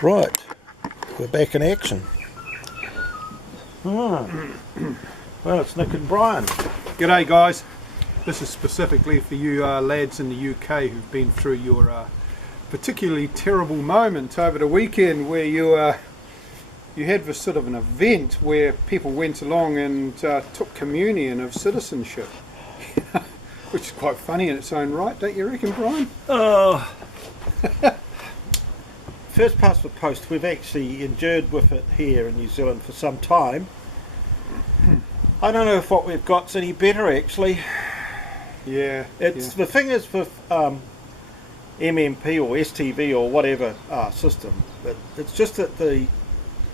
Right, we're back in action. Well, it's Nick and Bryan. G'day guys, this is specifically for you lads in the UK who've been through your particularly terrible moment over the weekend where you had this sort of an event where people went along and took communion of citizenship. Which is quite funny in its own right, don't you reckon, Bryan? Oh. First past the post, we've actually endured with it here in New Zealand for some time. I don't know if what we've got's any better actually. Yeah. The thing is with MMP or STV or whatever system, it's just that the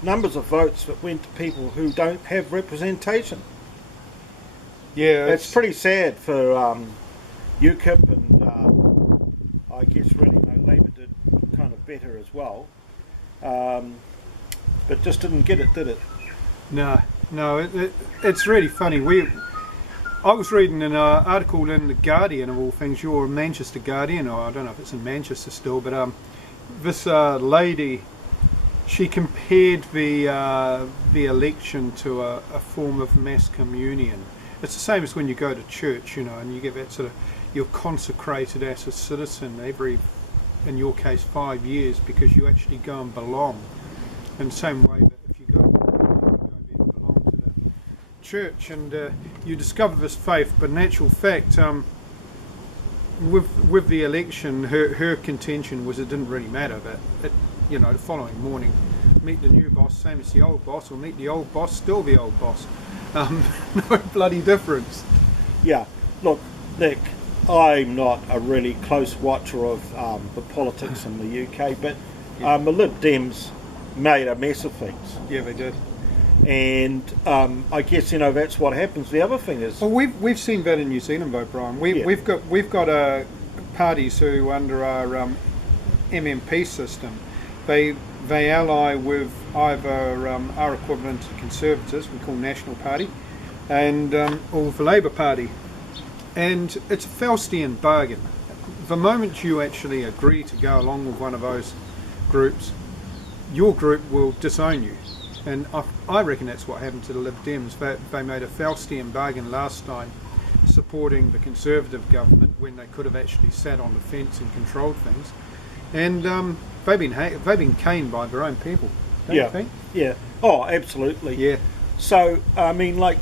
numbers of votes that went to people who don't have representation. Yeah. It's pretty sad for UKIP and I guess really Labour did kind of better as well, but just didn't get it, did it? No, it's really funny. I was reading an article in The Guardian, of all things. You're a Manchester Guardian, or I don't know if it's in Manchester still, but this lady, she compared the election to a form of mass communion. It's the same as when you go to church, you know, and you get that sort of, you're consecrated as a citizen every, in your case, 5 years, because you actually go and belong. In the same way that if you go there and belong to the church, and you discover this faith, but in actual fact, with the election, her contention was it didn't really matter, that you know, the following morning, meet the new boss, same as the old boss, or meet the old boss, still the old boss. No bloody difference. Yeah, look, Nick, I'm not a really close watcher of the politics in the UK, but the Lib Dems made a mess of things. Yeah, they did. And I guess, you know, that's what happens. The other thing is, well, we've seen that in New Zealand, though, Bryan. We've got parties who, under our MMP system, they ally with either our equivalent to Conservatives, we call National Party, and or the Labour Party. And it's a Faustian bargain. The moment you actually agree to go along with one of those groups, your group will disown you. And I reckon that's what happened to the Lib Dems. They made a Faustian bargain last time, supporting the Conservative government when they could have actually sat on the fence and controlled things. And they've been caned by their own people, don't you think? Yeah. Oh, absolutely. Yeah. So, I mean, like,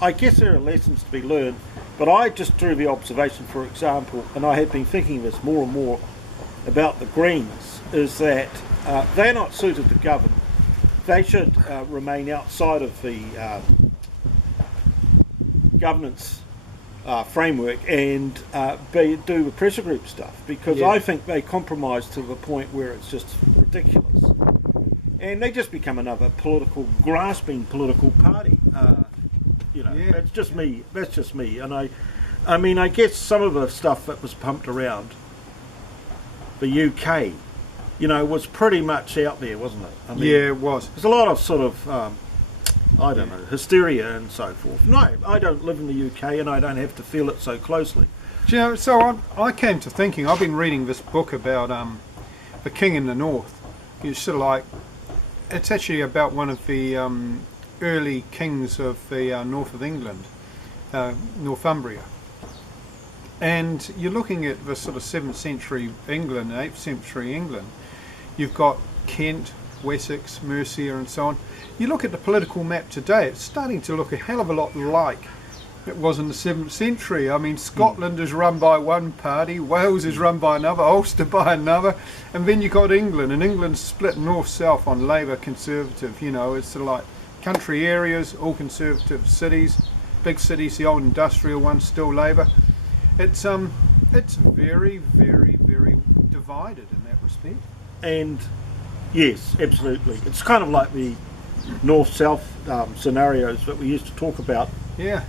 I guess there are lessons to be learned, but I just drew the observation, for example, and I have been thinking this more and more about the Greens, is that they're not suited to govern. They should remain outside of the governance framework and do the pressure group stuff, because I think they compromise to the point where it's just ridiculous, and they just become another grasping political party. You know, that's just me, and I mean, I guess some of the stuff that was pumped around the UK, you know, was pretty much out there, wasn't it? I mean, yeah, it was. There's a lot of sort of I don't know, hysteria and so forth. No, I don't live in the UK and I don't have to feel it so closely. Do you know, so I came to thinking, I've been reading this book about the King in the North. It's sort of like, it's actually about one of the early kings of the north of England, Northumbria. And you're looking at the sort of 7th century England, 8th century England. You've got Kent, Wessex, Mercia and so on. You look at the political map today, it's starting to look a hell of a lot like it was in the 7th century. I mean, Scotland is run by one party, Wales is run by another, Ulster by another, and then you got England, and England's split north-south on Labour, Conservative. You know, it's sort of like country areas, all Conservative cities, big cities, the old industrial ones, still Labour. It's very, very, very divided in that respect. And yes, absolutely. It's kind of like the north-south scenarios that we used to talk about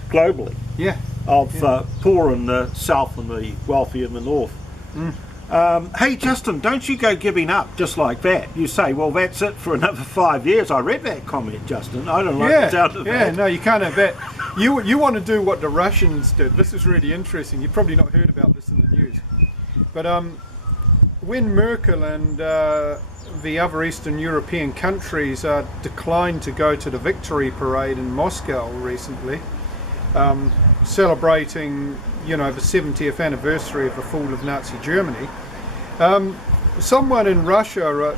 globally. Yeah. Of poor in the south and the wealthy in the north. Hey Justin, don't you go giving up just like that. You say, well, that's it for another 5 years. I read that comment, Justin. I don't like the sound of that. Yeah, no, you can't have that. You want to do what the Russians did. This is really interesting. You've probably not heard about this in the news. But when Merkel and the other Eastern European countries declined to go to the victory parade in Moscow recently, celebrating, the 70th anniversary of the fall of Nazi Germany. Someone in Russia,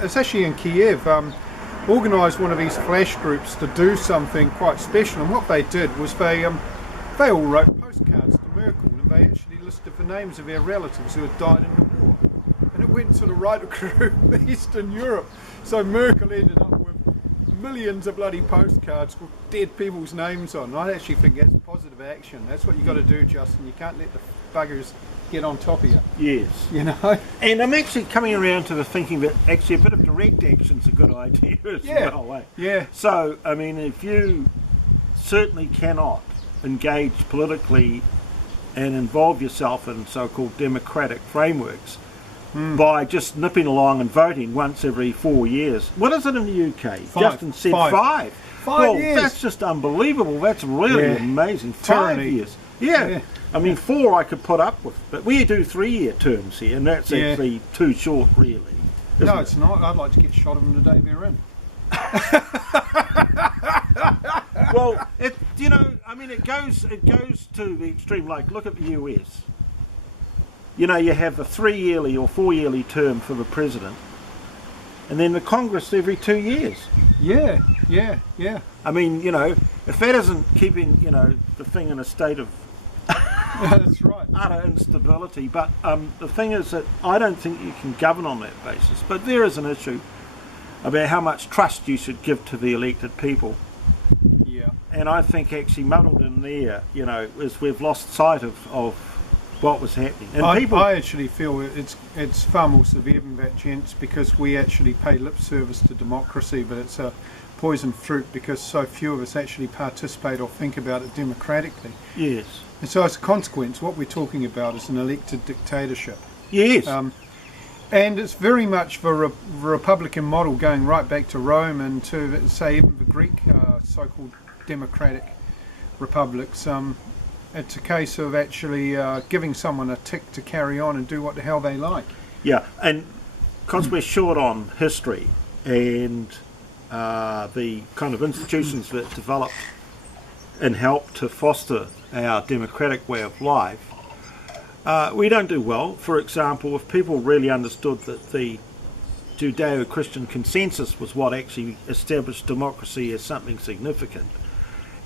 it's actually in Kiev, organised one of these flash groups to do something quite special, and what they did was they all wrote postcards to Merkel, and they actually listed the names of their relatives who had died in the war. And it went sort of right across Eastern Europe. So Merkel ended up with millions of bloody postcards with dead people's names on. I actually think that's positive action. That's what you got to do, Justin. You can't let the buggers get on top of you. Yes. And I'm actually coming around to the thinking that actually a bit of direct action's a good idea as well. Eh? Yeah. So, I mean, if you certainly cannot engage politically and involve yourself in so-called democratic frameworks by just nipping along and voting once every 4 years. What is it in the UK? Justin said five. 5 years. That's just unbelievable. That's really amazing. 5 years. Yeah. I mean, 4 I could put up with, but we do 3-year terms here, and that's actually too short, really. No, it's not. I'd like to get shot of them the day they're in. Well, it goes to the extreme. Like, look at the US. You have the 3-yearly or 4-yearly term for the president, and then the Congress every 2 years. Yeah. I mean, if that isn't keeping, the thing in a state of that's right, utter instability. But the thing is that I don't think you can govern on that basis. But there is an issue about how much trust you should give to the elected people. Yeah. And I think actually muddled in there, is we've lost sight of what was happening. And I actually feel it's far more severe than that, gents, because we actually pay lip service to democracy, but it's a poison fruit because so few of us actually participate or think about it democratically. Yes. And so as a consequence, what we're talking about is an elected dictatorship. Yes. And it's very much the Republican model going right back to Rome and to, say, even the Greek so-called democratic republics. It's a case of actually giving someone a tick to carry on and do what the hell they like. Yeah, and because we're short on history and the kind of institutions that developed and helped to foster our democratic way of life, we don't do well. For example, if people really understood that the Judeo-Christian consensus was what actually established democracy as something significant,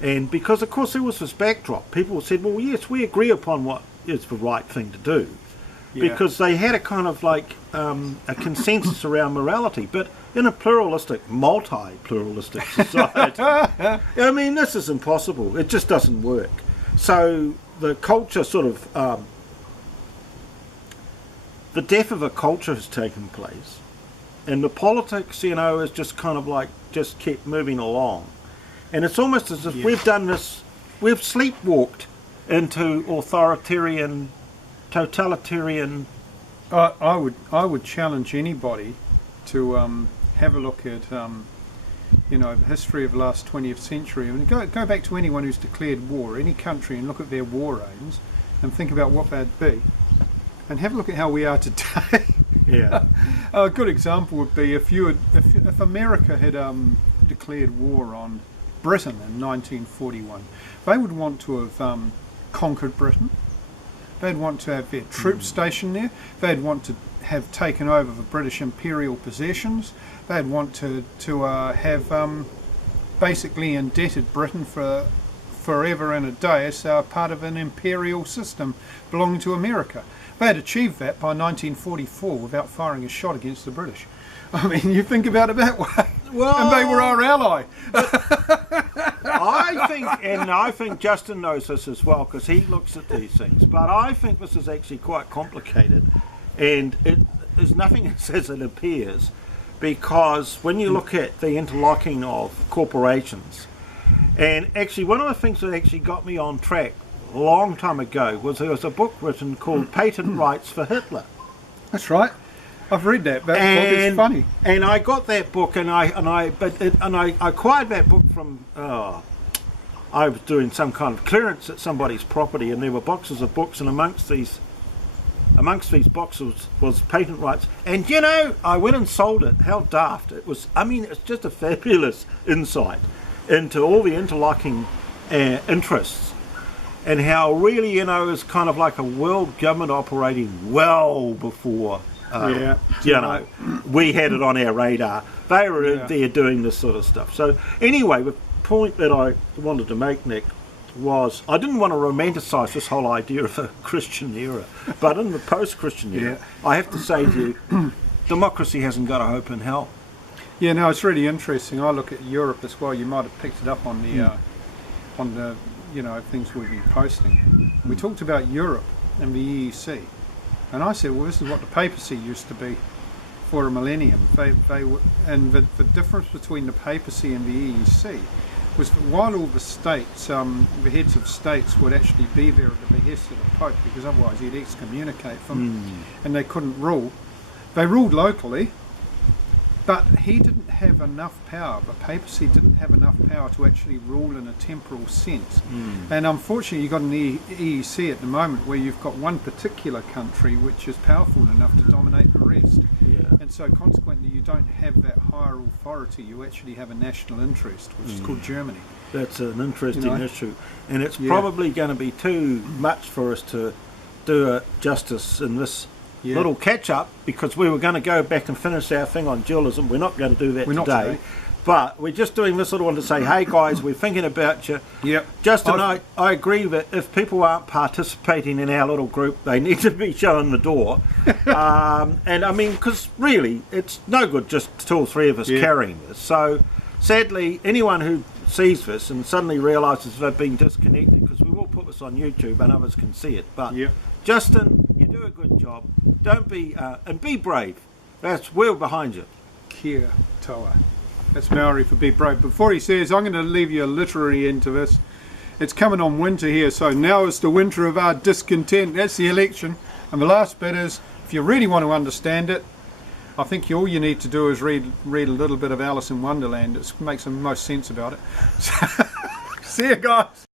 and because of course there was this backdrop, people said, well, yes, we agree upon what is the right thing to do, because they had a kind of like a consensus around morality. But in a pluralistic, multi-pluralistic society, I mean, this is impossible. It just doesn't work. So the culture sort of the death of a culture has taken place, and the politics, is just kind of like just kept moving along. And it's almost as if we've done this, we've sleepwalked into authoritarian, totalitarian. I would challenge anybody to have a look at the history of the last 20th century. I mean, go back to anyone who's declared war, any country, and look at their war aims and think about what they'd be. And have a look at how we are today. Yeah. A good example would be if America had declared war on Britain in 1941, they would want to have conquered Britain. They'd want to have their troops stationed there. They'd want to have taken over the British imperial possessions. They'd want to have basically indebted Britain for forever and a day as part of an imperial system belonging to America. They had achieved that by 1944 without firing a shot against the British. I mean, you think about it that way. Well, and they were our ally. I think Justin knows this as well because he looks at these things. But I think this is actually quite complicated, and it is nothing as it appears, because when you look at the interlocking of corporations, and actually one of the things that actually got me on track a long time ago was there was a book written called Patent Rights for Hitler. That's right. I've read that. That book is funny. And I got that book, and I acquired that book from. I was doing some kind of clearance at somebody's property, and there were boxes of books, and amongst these amongst these boxes was patent rights. And you know, I went and sold it. How daft. It was, I mean, it's just a fabulous insight into all the interlocking interests, and how really, you know, it's kind of like a world government operating well before, you know, we had it on our radar. They were there doing this sort of stuff. So anyway, the point that I wanted to make, Nick, was I didn't want to romanticise this whole idea of a Christian era, but in the post-Christian era, I have to say to you, democracy hasn't got a hope in hell. Yeah, no, it's really interesting. I look at Europe as well. You might have picked it up on the you know, things we've been posting. We talked about Europe and the EEC, and I said, well, this is what the papacy used to be for a millennium. And the difference between the papacy and the EEC was that while all the states, the heads of states would actually be there at the behest of the Pope, because otherwise he'd excommunicate them, and they couldn't rule. They ruled locally, but he didn't have enough power. The papacy didn't have enough power to actually rule in a temporal sense. And unfortunately, you've got an EEC at the moment where you've got one particular country which is powerful enough to dominate the rest. And so consequently, you don't have that higher authority. You actually have a national interest, which is called Germany. That's an interesting issue. And it's probably going to be too much for us to do justice in this little catch-up, because we were going to go back and finish our thing on dualism. We're not going to do that today. But we're just doing this little one to say, hey guys, we're thinking about you. Justin, I agree that if people aren't participating in our little group, they need to be shown the door. And I mean, because really, it's no good just two or three of us carrying this. So sadly, anyone who sees this and suddenly realises they've been disconnected, because we will put this on YouTube and others can see it. But Justin, you do a good job. Don't be, and be brave. We're behind you. Kia toa. That's Maori for be brave. Before he says, I'm going to leave you a literary into this. It's coming on winter here, so now is the winter of our discontent. That's the election. And the last bit is, if you really want to understand it, I think all you need to do is read a little bit of Alice in Wonderland. It makes the most sense about it. See you guys.